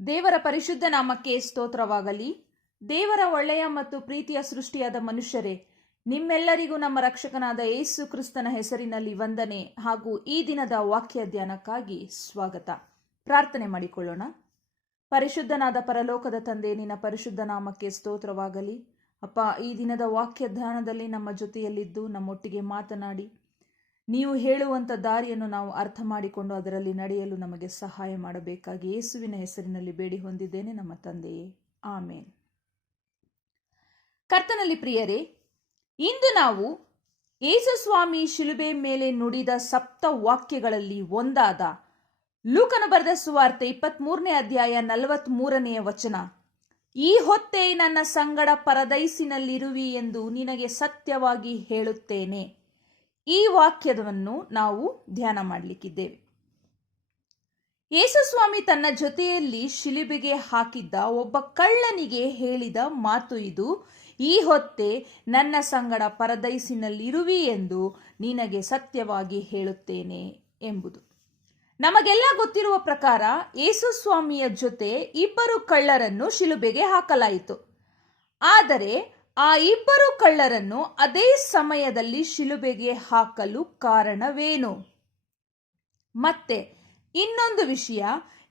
ದೇವರ ಪರಿಶುದ್ಧ ನಾಮಕ್ಕೆ ಸ್ತೋತ್ರವಾಗಲಿ. ದೇವರ ಒಳ್ಳೆಯ ಮತ್ತು ಪ್ರೀತಿಯ ಸೃಷ್ಟಿಯಾದ ಮನುಷ್ಯರೇ, ನಿಮ್ಮೆಲ್ಲರಿಗೂ ನಮ್ಮ ರಕ್ಷಕನಾದ ಯೇಸು ಕ್ರಿಸ್ತನ ಹೆಸರಿನಲ್ಲಿ ವಂದನೆ ಹಾಗೂ ಈ ದಿನದ ವಾಕ್ಯ ಧ್ಯಾನಕ್ಕಾಗಿ ಸ್ವಾಗತ. ಪ್ರಾರ್ಥನೆ ಮಾಡಿಕೊಳ್ಳೋಣ. ಪರಿಶುದ್ಧನಾದ ಪರಲೋಕದ ತಂದೆ, ನಿನ್ನ ಪರಿಶುದ್ಧ ನಾಮಕ್ಕೆ ಸ್ತೋತ್ರವಾಗಲಿ. ಅಪ್ಪ, ಈ ದಿನದ ವಾಕ್ಯ ಧ್ಯಾನದಲ್ಲಿ ನಮ್ಮ ಜೊತೆಯಲ್ಲಿದ್ದು ನಮ್ಮೊಟ್ಟಿಗೆ ಮಾತನಾಡಿ, ನೀವು ಹೇಳುವಂಥ ದಾರಿಯನ್ನು ನಾವು ಅರ್ಥ ಮಾಡಿಕೊಂಡು ಅದರಲ್ಲಿ ನಡೆಯಲು ನಮಗೆ ಸಹಾಯ ಮಾಡಬೇಕಾಗಿ ಯೇಸುವಿನ ಹೆಸರಿನಲ್ಲಿ ಬೇಡಿ ಹೊಂದಿದ್ದೇನೆ ನಮ್ಮ ತಂದೆಯೇ, ಆಮೇನ್. ಕರ್ತನಲ್ಲಿ ಪ್ರಿಯರೇ, ಇಂದು ನಾವು ಯೇಸು ಸ್ವಾಮಿ ಶಿಲುಬೆ ಮೇಲೆ ನುಡಿದ ಸಪ್ತ ವಾಕ್ಯಗಳಲ್ಲಿ ಒಂದಾದ ಲೂಕನ ಬರೆದ ಸುವಾರ್ತೆ 23ನೇ ಅಧ್ಯಾಯ 43ನೇ ವಚನ, ಈ ಹೊತ್ತೇ ನನ್ನ ಸಂಗಡ ಪರದೈಸಿನಲ್ಲಿರುವಿ ಎಂದು ನಿನಗೆ ಸತ್ಯವಾಗಿ ಹೇಳುತ್ತೇನೆ, ಈ ವಾಕ್ಯವನ್ನು ನಾವು ಧ್ಯಾನ ಮಾಡಲಿಕ್ಕಿದ್ದೇವೆ. ಯೇಸು ಸ್ವಾಮಿ ತನ್ನ ಜೊತೆಯಲ್ಲಿ ಶಿಲುಬೆಗೆ ಹಾಕಿದ್ದ ಒಬ್ಬ ಕಳ್ಳನಿಗೆ ಹೇಳಿದ ಮಾತು ಇದು, ಈ ಹೊತ್ತೇ ನನ್ನ ಸಂಗಡ ಪರದೈಸಿನಲ್ಲಿರುವಿ ಎಂದು ನಿನಗೆ ಸತ್ಯವಾಗಿ ಹೇಳುತ್ತೇನೆ ಎಂಬುದು. ನಮಗೆಲ್ಲ ಗೊತ್ತಿರುವ ಪ್ರಕಾರ ಯೇಸು ಸ್ವಾಮಿಯ ಜೊತೆ ಇಬ್ಬರು ಕಳ್ಳರನ್ನು ಶಿಲುಬೆಗೆ ಹಾಕಲಾಯಿತು. ಆದರೆ ಆ ಇಬ್ಬರು ಕಳ್ಳರನ್ನು ಅದೇ ಸಮಯದಲ್ಲಿ ಶಿಲುಬೆಗೆ ಹಾಕಲು ಕಾರಣವೇನು? ಮತ್ತೆ ಇನ್ನೊಂದು ವಿಷಯ,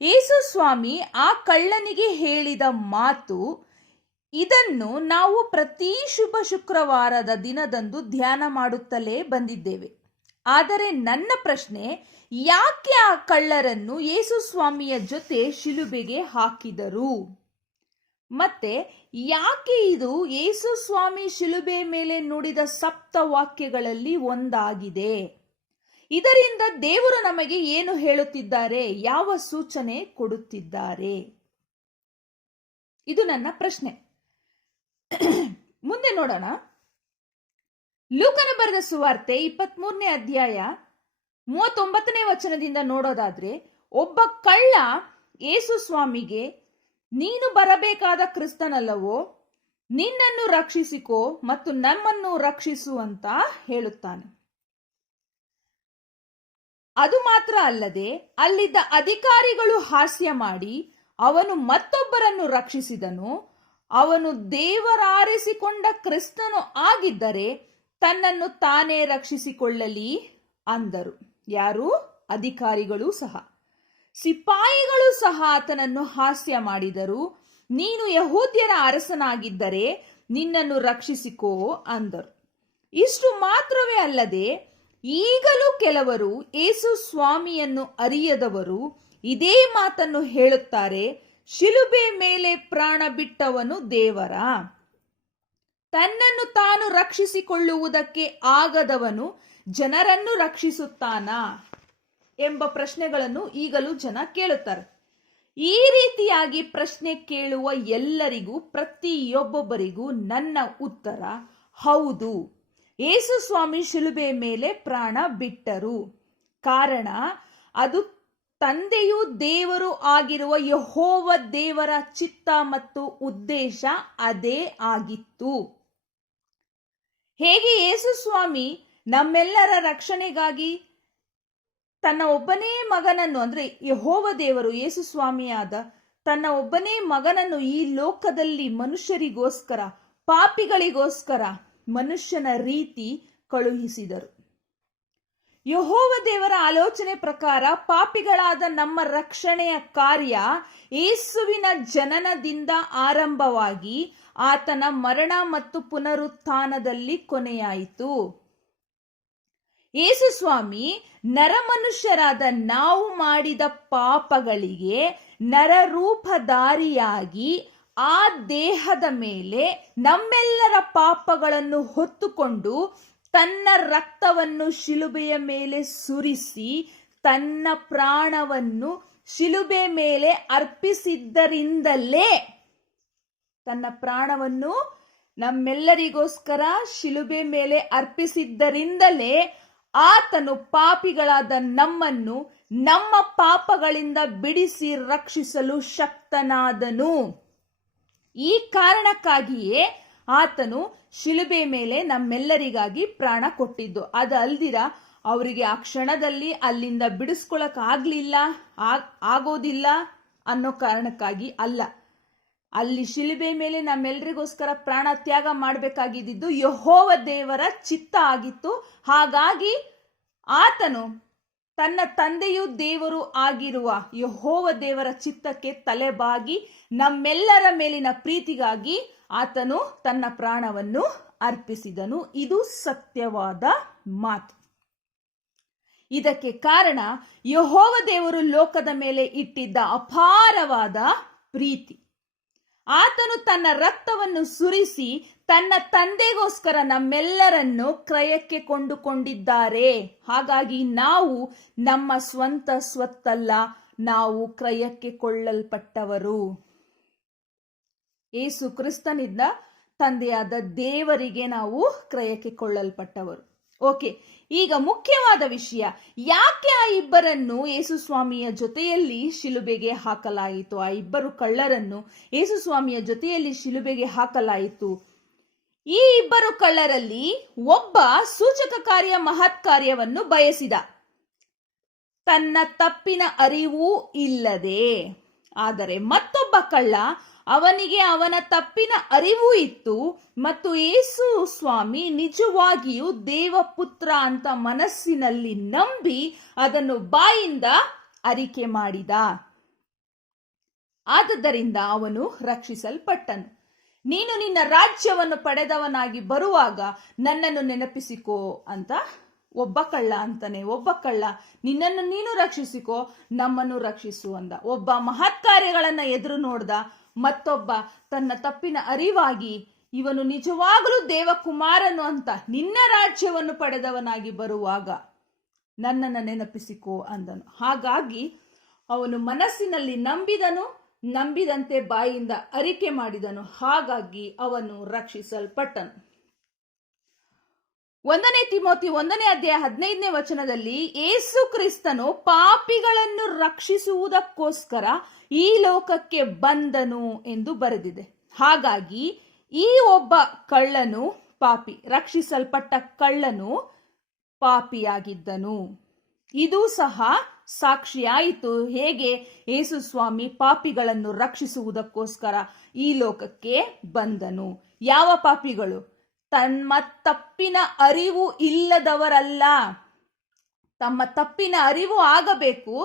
ಯೇಸು ಸ್ವಾಮಿ ಆ ಕಳ್ಳನಿಗೆ ಹೇಳಿದ ಮಾತು, ಇದನ್ನು ನಾವು ಪ್ರತಿ ಶುಭ ಶುಕ್ರವಾರದ ದಿನದಂದು ಧ್ಯಾನ ಮಾಡುತ್ತಲೇ ಬಂದಿದ್ದೇವೆ. ಆದರೆ ನನ್ನ ಪ್ರಶ್ನೆ, ಯಾಕೆ ಆ ಕಳ್ಳರನ್ನು ಯೇಸು ಸ್ವಾಮಿಯ ಜೊತೆ ಶಿಲುಬೆಗೆ ಹಾಕಿದರು? ಮತ್ತೆ ಯಾಕೆ ಇದು ಯೇಸು ಸ್ವಾಮಿ ಶಿಲುಬೆ ಮೇಲೆ ನುಡಿದ ಸಪ್ತ ವಾಕ್ಯಗಳಲ್ಲಿ ಒಂದಾಗಿದೆ? ಇದರಿಂದ ದೇವರು ನಮಗೆ ಏನು ಹೇಳುತ್ತಿದ್ದಾರೆ, ಯಾವ ಸೂಚನೆ ಕೊಡುತ್ತಿದ್ದಾರೆ? ಇದು ನನ್ನ ಪ್ರಶ್ನೆ. ಮುಂದೆ ನೋಡೋಣ. ಲೂಕನ ಬರೆದ ಸುವಾರ್ತೆ 23ನೇ ಅಧ್ಯಾಯ 39ನೇ ವಚನದಿಂದ ನೋಡೋದಾದ್ರೆ, ಒಬ್ಬ ಕಳ್ಳ ಯೇಸು ಸ್ವಾಮಿಗೆ, ನೀನು ಬರಬೇಕಾದ ಕ್ರಿಸ್ತನಲ್ಲವೋ, ನಿನ್ನನ್ನು ರಕ್ಷಿಸಿಕೋ ಮತ್ತು ನಮ್ಮನ್ನು ರಕ್ಷಿಸು ಅಂತ ಹೇಳುತ್ತಾನೆ. ಅದು ಮಾತ್ರ ಅಲ್ಲದೆ ಅಲ್ಲಿದ್ದ ಅಧಿಕಾರಿಗಳು ಹಾಸ್ಯ ಮಾಡಿ ಅವನು ಮತ್ತೊಬ್ಬರನ್ನು ರಕ್ಷಿಸಿದನು. ಅವನು ದೇವರಾರಿಸಿಕೊಂಡ ಕ್ರಿಸ್ತನು ಆಗಿದ್ದರೆ ತನ್ನನ್ನು ತಾನೇ ರಕ್ಷಿಸಿಕೊಳ್ಳಲಿ ಅಂದರು. ಯಾರು? ಅಧಿಕಾರಿಗಳು ಸಹ. ಸಿಪಾಯಿಗಳು ಸಹ ಆತನನ್ನು ಹಾಸ್ಯ ಮಾಡಿದರು. ನೀನು ಯಹೂದ್ಯರ ಅರಸನಾಗಿದ್ದರೆ ನಿನ್ನನ್ನು ರಕ್ಷಿಸಿಕೋ ಅಂದರು. ಇಷ್ಟು ಮಾತ್ರವೇ ಅಲ್ಲದೆ ಈಗಲೂ ಕೆಲವರು ಯೇಸು ಸ್ವಾಮಿಯನ್ನು ಅರಿಯದವರು ಇದೇ ಮಾತನ್ನು ಹೇಳುತ್ತಾರೆ, ಶಿಲುಬೆ ಮೇಲೆ ಪ್ರಾಣ ಬಿಟ್ಟವನು ದೇವರ, ತನ್ನನ್ನು ತಾನು ರಕ್ಷಿಸಿಕೊಳ್ಳುವುದಕ್ಕೆ ಆಗದವನು ಜನರನ್ನು ರಕ್ಷಿಸುತ್ತಾನಾ ಎಂಬ ಪ್ರಶ್ನೆಗಳನ್ನು ಈಗಲೂ ಜನ ಕೇಳುತ್ತಾರೆ. ಈ ರೀತಿಯಾಗಿ ಪ್ರಶ್ನೆ ಕೇಳುವ ಎಲ್ಲರಿಗೂ, ಪ್ರತಿಯೊಬ್ಬೊಬ್ಬರಿಗೂ ನನ್ನ ಉತ್ತರ ಹೌದು, ಯೇಸು ಸ್ವಾಮಿ ಶಿಲುಬೆ ಮೇಲೆ ಪ್ರಾಣ ಬಿಟ್ಟರು. ಕಾರಣ, ಅದು ತಂದೆಯೂ ದೇವರು ಆಗಿರುವ ಯೆಹೋವ ದೇವರ ಚಿತ್ತ ಮತ್ತು ಉದ್ದೇಶ ಅದೇ ಆಗಿತ್ತು. ಹೇಗೆ ಯೇಸು ಸ್ವಾಮಿ ನಮ್ಮೆಲ್ಲರ ರಕ್ಷಣೆಗಾಗಿ ತನ್ನ ಒಬ್ಬನೇ ಮಗನನ್ನು, ಅಂದ್ರೆ ಯೆಹೋವ ದೇವರು ಯೇಸು ಸ್ವಾಮಿಯಾದ ತನ್ನ ಒಬ್ಬನೇ ಮಗನನ್ನು ಈ ಲೋಕದಲ್ಲಿ ಮನುಷ್ಯರಿಗೋಸ್ಕರ, ಪಾಪಿಗಳಿಗೋಸ್ಕರ ಮನುಷ್ಯನ ರೀತಿ ಕಳುಹಿಸಿದರು. ಯೆಹೋವ ದೇವರ ಆಲೋಚನೆ ಪ್ರಕಾರ ಪಾಪಿಗಳಾದ ನಮ್ಮ ರಕ್ಷಣೆಯ ಕಾರ್ಯ ಯೇಸುವಿನ ಜನನದಿಂದ ಆರಂಭವಾಗಿ ಆತನ ಮರಣ ಮತ್ತು ಪುನರುತ್ಥಾನದಲ್ಲಿ ಕೊನೆಯಾಯಿತು. ಯೇಸು ಸ್ವಾಮಿ ನರಮನುಷ್ಯರಾದ ನಾವು ಮಾಡಿದ ಪಾಪಗಳಿಗೆ ನರರೂಪಧಾರಿಯಾಗಿ ಆ ದೇಹದ ಮೇಲೆ ನಮ್ಮೆಲ್ಲರ ಪಾಪಗಳನ್ನು ಹೊತ್ತುಕೊಂಡು ತನ್ನ ರಕ್ತವನ್ನು ಶಿಲುಬೆಯ ಮೇಲೆ ಸುರಿಸಿ ತನ್ನ ಪ್ರಾಣವನ್ನು ಶಿಲುಬೆ ಮೇಲೆ ಅರ್ಪಿಸಿದ್ದರಿಂದಲೇ, ತನ್ನ ಪ್ರಾಣವನ್ನು ನಮ್ಮೆಲ್ಲರಿಗೋಸ್ಕರ ಶಿಲುಬೆ ಮೇಲೆ ಅರ್ಪಿಸಿದ್ದರಿಂದಲೇ ಆತನು ಪಾಪಿಗಳಾದ ನಮ್ಮನ್ನು ನಮ್ಮ ಪಾಪಗಳಿಂದ ಬಿಡಿಸಿ ರಕ್ಷಿಸಲು ಶಕ್ತನಾದನು. ಈ ಕಾರಣಕ್ಕಾಗಿಯೇ ಆತನು ಶಿಲುಬೆ ಮೇಲೆ ನಮ್ಮೆಲ್ಲರಿಗಾಗಿ ಪ್ರಾಣ ಕೊಟ್ಟಿದ್ದು. ಅದು ಅಲ್ದಿರ ಅವರಿಗೆ ಆ ಕ್ಷಣದಲ್ಲಿ ಅಲ್ಲಿಂದ ಬಿಡಿಸ್ಕೊಳಕ್ ಆಗೋದಿಲ್ಲ ಅನ್ನೋ ಕಾರಣಕ್ಕಾಗಿ ಅಲ್ಲ. ಅಲ್ಲಿ ಶಿಲುಬೆ ಮೇಲೆ ನಮ್ಮೆಲ್ಲರಿಗೋಸ್ಕರ ಪ್ರಾಣ ತ್ಯಾಗ ಮಾಡಬೇಕಾಗಿದ್ದು ಯೆಹೋವ ದೇವರ ಚಿತ್ತ ಆಗಿತ್ತು. ಹಾಗಾಗಿ ಆತನು ತನ್ನ ತಂದೆಯೂ ದೇವರು ಆಗಿರುವ ಯೆಹೋವ ದೇವರ ಚಿತ್ತಕ್ಕೆ ತಲೆಬಾಗಿ ನಮ್ಮೆಲ್ಲರ ಮೇಲಿನ ಪ್ರೀತಿಗಾಗಿ ಆತನು ತನ್ನ ಪ್ರಾಣವನ್ನು ಅರ್ಪಿಸಿದನು. ಇದು ಸತ್ಯವಾದ ಮಾತು. ಇದಕ್ಕೆ ಕಾರಣ ಯೆಹೋವ ದೇವರು ಲೋಕದ ಮೇಲೆ ಇಟ್ಟಿದ್ದ ಅಪಾರವಾದ ಪ್ರೀತಿ. ಆತನು ತನ್ನ ರಕ್ತವನ್ನು ಸುರಿಸಿ ತನ್ನ ತಂದೆಗೋಸ್ಕರ ನಮ್ಮೆಲ್ಲರನ್ನು ಕ್ರಯಕ್ಕೆ ಕೊಂಡುಕೊಂಡಿದ್ದಾರೆ. ಹಾಗಾಗಿ ನಾವು ನಮ್ಮ ಸ್ವಂತ ಸ್ವತ್ತಲ್ಲ, ನಾವು ಕ್ರಯಕ್ಕೆ ಕೊಳ್ಳಲ್ಪಟ್ಟವರು. ಯೇಸು ಕ್ರಿಸ್ತನಿಂದ ತಂದೆಯಾದ ದೇವರಿಗೆ ನಾವು ಕ್ರಯಕ್ಕೆ ಕೊಳ್ಳಲ್ಪಟ್ಟವರು. ಓಕೆ, ಈಗ ಮುಖ್ಯವಾದ ವಿಷಯ, ಯಾಕೆ ಆ ಇಬ್ಬರನ್ನು ಯೇಸು ಸ್ವಾಮಿಯ ಜೊತೆಯಲ್ಲಿ ಶಿಲುಬೆಗೆ ಹಾಕಲಾಯಿತು? ಆ ಇಬ್ಬರು ಕಳ್ಳರನ್ನು ಯೇಸು ಸ್ವಾಮಿಯ ಜೊತೆಯಲ್ಲಿ ಶಿಲುಬೆಗೆ ಹಾಕಲಾಯಿತು. ಈ ಇಬ್ಬರು ಕಳ್ಳರಲ್ಲಿ ಒಬ್ಬ ಸೂಚಕ ಕಾರ್ಯ ಮಹತ್ ಕಾರ್ಯವನ್ನು ಬಯಸಿದ, ತನ್ನ ತಪ್ಪಿನ ಅರಿವು ಇಲ್ಲದೆ. ಆದರೆ ಮತ್ತೊಬ್ಬ ಕಳ್ಳ, ಅವನಿಗೆ ಅವನ ತಪ್ಪಿನ ಅರಿವು ಇತ್ತು ಮತ್ತು ಯೇಸು ಸ್ವಾಮಿ ನಿಜವಾಗಿಯೂ ದೇವಪುತ್ರ ಅಂತ ಮನಸ್ಸಿನಲ್ಲಿ ನಂಬಿ ಅದನ್ನು ಬಾಯಿಂದ ಅರಿಕೆ ಮಾಡಿದ. ಆದುದರಿಂದ ಅವನು ರಕ್ಷಿಸಲ್ಪಟ್ಟನು. ನೀನು ನಿನ್ನ ರಾಜ್ಯವನ್ನು ಪಡೆದವನಾಗಿ ಬರುವಾಗ ನನ್ನನ್ನು ನೆನಪಿಸಿಕೋ ಅಂತ ಒಬ್ಬ ಕಳ್ಳ ಅಂತಾನೆ. ಒಬ್ಬ ಕಳ್ಳ, ನಿನ್ನನ್ನು ನೀನು ರಕ್ಷಿಸಿಕೋ, ನಮ್ಮನ್ನು ರಕ್ಷಿಸು ಅಂದ. ಒಬ್ಬ ಮಹತ್ ಕಾರ್ಯಗಳನ್ನ ಎದುರು ನೋಡ್ದ. ಮತ್ತೊಬ್ಬ ತನ್ನ ತಪ್ಪಿನ ಅರಿವಾಗಿ ಇವನು ನಿಜವಾಗಲೂ ದೇವಕುಮಾರನು ಅಂತ, ನಿನ್ನ ರಾಜ್ಯವನ್ನು ಪಡೆದವನಾಗಿ ಬರುವಾಗ ನನ್ನನ್ನು ನೆನಪಿಸಿಕೋ ಅಂದನು. ಹಾಗಾಗಿ ಅವನು ಮನಸ್ಸಿನಲ್ಲಿ ನಂಬಿದನು, ನಂಬಿದಂತೆ ಬಾಯಿಂದ ಅರಿಕೆ ಮಾಡಿದನು. ಹಾಗಾಗಿ ಅವನು ರಕ್ಷಿಸಲ್ಪಟ್ಟನು. 1 ತಿಮೋಥಿ 1:15 ಯೇಸು ಕ್ರಿಸ್ತನು ಪಾಪಿಗಳನ್ನು ರಕ್ಷಿಸುವುದಕ್ಕೋಸ್ಕರ ಈ ಲೋಕಕ್ಕೆ ಬಂದನು ಎಂದು ಬರೆದಿದೆ. ಹಾಗಾಗಿ ಈ ಒಬ್ಬ ಕಳ್ಳನು ಪಾಪಿ, ರಕ್ಷಿಸಲ್ಪಟ್ಟ ಕಳ್ಳನು ಪಾಪಿಯಾಗಿದ್ದನು. ಇದು ಸಹ ಸಾಕ್ಷಿಯಾಯಿತು ಹೇಗೆ ಯೇಸು ಸ್ವಾಮಿ ಪಾಪಿಗಳನ್ನು ರಕ್ಷಿಸುವುದಕ್ಕೋಸ್ಕರ ಈ ಲೋಕಕ್ಕೆ ಬಂದನು. ಯಾವ ಪಾಪಿಗಳು? ತಮ್ಮ ತಪ್ಪಿನ ಅರಿವು ಇಲ್ಲದವರಲ್ಲ. ತಮ್ಮ ತಪ್ಪಿನ ಅರಿವು ಆಗಬೇಕು,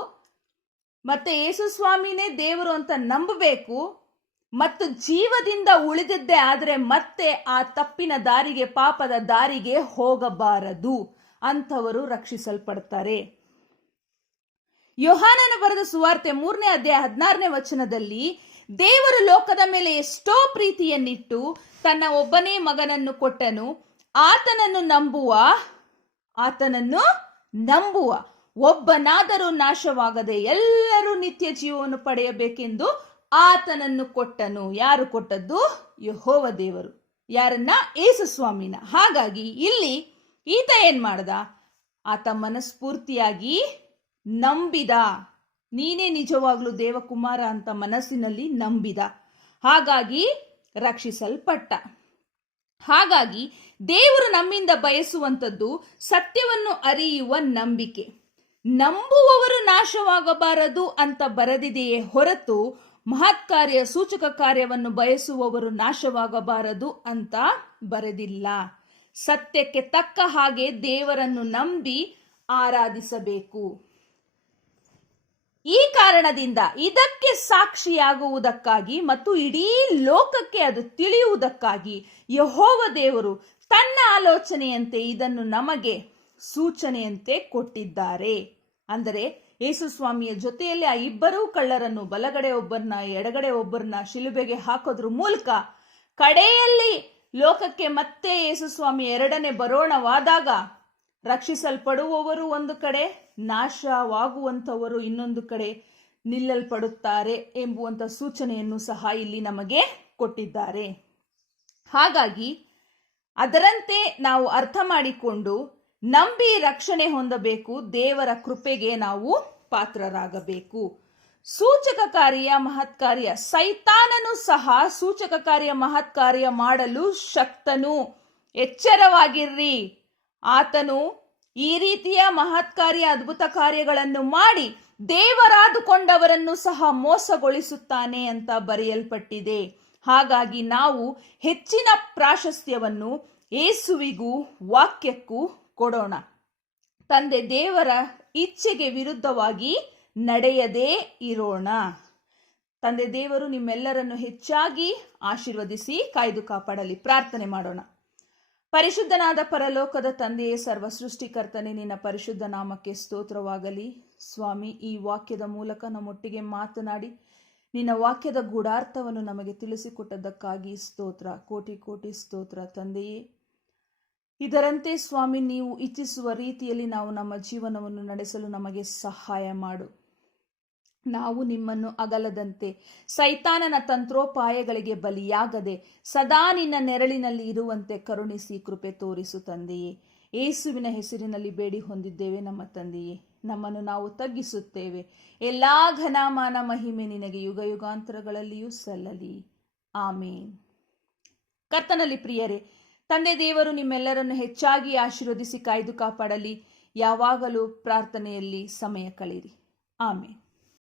ಮತ್ತೆ ಯೇಸು ಸ್ವಾಮಿನೇ ದೇವರು ಅಂತ ನಂಬಬೇಕು, ಮತ್ತು ಜೀವದಿಂದ ಉಳಿದಿದ್ದೇ ಆದರೆ ಮತ್ತೆ ಆ ತಪ್ಪಿನ ದಾರಿಗೆ, ಪಾಪದ ದಾರಿಗೆ ಹೋಗಬಾರದು. ಅಂಥವರು ರಕ್ಷಿಸಲ್ಪಡ್ತಾರೆ. ಯೋಹಾನನ ಬರೆದ ಸುವಾರ್ತೆ 3:16 ದೇವರು ಲೋಕದ ಮೇಲೆ ಎಷ್ಟೋ ಪ್ರೀತಿಯನ್ನಿಟ್ಟು ತನ್ನ ಒಬ್ಬನೇ ಮಗನನ್ನು ಕೊಟ್ಟನು. ಆತನನ್ನು ನಂಬುವ ಒಬ್ಬನಾದರೂ ನಾಶವಾಗದೆ ಎಲ್ಲರೂ ನಿತ್ಯ ಜೀವವನ್ನು ಪಡೆಯಬೇಕೆಂದು ಆತನನ್ನು ಕೊಟ್ಟನು. ಯಾರು ಕೊಟ್ಟದ್ದು? ಯೆಹೋವ ದೇವರು. ಯಾರನ್ನ? ಯೇಸು ಸ್ವಾಮಿನ. ಹಾಗಾಗಿ ಇಲ್ಲಿ ಈತ ಏನ್ ಮಾಡ್ದ? ಆತ ಮನಸ್ಫೂರ್ತಿಯಾಗಿ ನಂಬಿದ. ನೀನೇ ನಿಜವಾಗ್ಲೂ ದೇವಕುಮಾರ ಅಂತ ಮನಸ್ಸಿನಲ್ಲಿ ನಂಬಿದ. ಹಾಗಾಗಿ ರಕ್ಷಿಸಲ್ಪಟ್ಟ. ಹಾಗಾಗಿ ದೇವರು ನಮ್ಮಿಂದ ಬಯಸುವಂಥದ್ದು ಸತ್ಯವನ್ನು ಅರಿಯುವ ನಂಬಿಕೆ. ನಂಬುವವರು ನಾಶವಾಗಬಾರದು ಅಂತ ಬರೆದಿದೆಯೇ ಹೊರತು ಮಹತ್ ಕಾರ್ಯ, ಸೂಚಕ ಕಾರ್ಯವನ್ನು ಬಯಸುವವರು ನಾಶವಾಗಬಾರದು ಅಂತ ಬರೆದಿಲ್ಲ. ಸತ್ಯಕ್ಕೆ ತಕ್ಕ ಹಾಗೆ ದೇವರನ್ನು ನಂಬಿ ಆರಾಧಿಸಬೇಕು. ಈ ಕಾರಣದಿಂದ ಇದಕ್ಕೆ ಸಾಕ್ಷಿಯಾಗುವುದಕ್ಕಾಗಿ ಮತ್ತು ಇಡೀ ಲೋಕಕ್ಕೆ ಅದು ತಿಳಿಯುವುದಕ್ಕಾಗಿ ಯೆಹೋವ ದೇವರು ತನ್ನ ಆಲೋಚನೆಯಂತೆ ಇದನ್ನು ನಮಗೆ ಸೂಚನೆಯಂತೆ ಕೊಟ್ಟಿದ್ದಾರೆ. ಅಂದರೆ ಯೇಸು ಸ್ವಾಮಿಯ ಜೊತೆಯಲ್ಲಿ ಆ ಇಬ್ಬರೂ ಕಳ್ಳರನ್ನು, ಬಲಗಡೆ ಒಬ್ಬರನ್ನ ಎಡಗಡೆ ಒಬ್ಬರನ್ನ ಶಿಲುಬೆಗೆ ಹಾಕೋದ್ರ ಮೂಲಕ ಕಡೆಯಲ್ಲಿ ಲೋಕಕ್ಕೆ ಮತ್ತೆ ಯೇಸು ಸ್ವಾಮಿ ಎರಡನೇ ಬರೋಣವಾದಾಗ ರಕ್ಷಿಸಲ್ಪಡುವವರು ಒಂದು ಕಡೆ, ನಾಶವಾಗುವಂಥವರು ಇನ್ನೊಂದು ಕಡೆ ನಿಲ್ಲಲ್ಪಡುತ್ತಾರೆ ಎಂಬುವಂಥ ಸೂಚನೆಯನ್ನು ಸಹ ಇಲ್ಲಿ ನಮಗೆ ಕೊಟ್ಟಿದ್ದಾರೆ. ಹಾಗಾಗಿ ಅದರಂತೆ ನಾವು ಅರ್ಥ ಮಾಡಿಕೊಂಡು ನಂಬಿ ರಕ್ಷಣೆ ಹೊಂದಬೇಕು. ದೇವರ ಕೃಪೆಗೆ ನಾವು ಪಾತ್ರರಾಗಬೇಕು. ಸೂಚಕ ಕಾರ್ಯ, ಮಹತ್ ಕಾರ್ಯ, ಸೈತಾನನು ಸಹ ಸೂಚಕ ಕಾರ್ಯ, ಮಹತ್ ಕಾರ್ಯ ಮಾಡಲು ಶಕ್ತನು. ಎಚ್ಚರವಾಗಿರ್ರಿ. ಆತನು ಈ ರೀತಿಯ ಮಹತ್ ಕಾರ್ಯ, ಅದ್ಭುತ ಕಾರ್ಯಗಳನ್ನು ಮಾಡಿ ದೇವರಾದುಕೊಂಡವರನ್ನು ಸಹ ಮೋಸಗೊಳಿಸುತ್ತಾನೆ ಅಂತ ಬರೆಯಲ್ಪಟ್ಟಿದೆ. ಹಾಗಾಗಿ ನಾವು ಹೆಚ್ಚಿನ ಪ್ರಾಶಸ್ತ್ಯವನ್ನು ಯೇಸುವಿಗೂ ವಾಕ್ಯಕ್ಕೂ ಕೊಡೋಣ. ತಂದೆ ದೇವರ ಇಚ್ಛೆಗೆ ವಿರುದ್ಧವಾಗಿ ನಡೆಯದೇ ಇರೋಣ. ತಂದೆ ದೇವರು ನಿಮ್ಮೆಲ್ಲರನ್ನು ಹೆಚ್ಚಾಗಿ ಆಶೀರ್ವದಿಸಿ ಕಾಯ್ದು ಕಾಪಾಡಲಿ. ಪ್ರಾರ್ಥನೆ ಮಾಡೋಣ. ಪರಿಶುದ್ಧನಾದ ಪರಲೋಕದ ತಂದೆಯೇ, ಸರ್ವ ಸೃಷ್ಟಿಕರ್ತನೆ, ನಿನ್ನ ಪರಿಶುದ್ಧ ನಾಮಕ್ಕೆ ಸ್ತೋತ್ರವಾಗಲಿ. ಸ್ವಾಮಿ, ಈ ವಾಕ್ಯದ ಮೂಲಕ ನಮ್ಮೊಟ್ಟಿಗೆ ಮಾತನಾಡಿ ನಿನ್ನ ವಾಕ್ಯದ ಗೂಢಾರ್ಥವನ್ನು ನಮಗೆ ತಿಳಿಸಿಕೊಟ್ಟದ್ದಕ್ಕಾಗಿ ಸ್ತೋತ್ರ, ಕೋಟಿ ಕೋಟಿ ಸ್ತೋತ್ರ. ತಂದೆಯೇ, ಇದರಂತೆ ಸ್ವಾಮಿ ನೀವು ಇಚ್ಛಿಸುವ ರೀತಿಯಲ್ಲಿ ನಾವು ನಮ್ಮ ಜೀವನವನ್ನು ನಡೆಸಲು ನಮಗೆ ಸಹಾಯ ಮಾಡು. ನಾವು ನಿಮ್ಮನ್ನು ಅಗಲದಂತೆ, ಸೈತಾನನ ತಂತ್ರೋಪಾಯಗಳಿಗೆ ಬಲಿಯಾಗದೆ ಸದಾ ನಿನ್ನ ನೆರಳಿನಲ್ಲಿ ಇರುವಂತೆ ಕರುಣಿಸಿ ಕೃಪೆ ತೋರಿಸು ತಂದೆಯೇ. ಯೇಸುವಿನ ಹೆಸರಿನಲ್ಲಿ ಬೇಡಿ ಹೊಂದಿದ್ದೇವೆ ನಮ್ಮ ತಂದೆಯೇ. ನಮ್ಮನ್ನು ನಾವು ತಗ್ಗಿಸುತ್ತೇವೆ. ಎಲ್ಲಾ ಘನಮಾನ ಮಹಿಮೆ ನಿನಗೆ ಯುಗ ಯುಗಾಂತರಗಳಲ್ಲಿಯೂ ಸಲ್ಲಲಿ. ಆಮೇನ್. ಕರ್ತನಲ್ಲಿ ಪ್ರಿಯರೇ, ತಂದೆ ದೇವರು ನಿಮ್ಮೆಲ್ಲರನ್ನು ಹೆಚ್ಚಾಗಿ ಆಶೀರ್ವದಿಸಿ ಕಾಯ್ದು ಕಾಪಾಡಲಿ. ಯಾವಾಗಲೂ ಪ್ರಾರ್ಥನೆಯಲ್ಲಿ ಸಮಯ ಕಳೆಯಿರಿ. ಆಮೇನ್.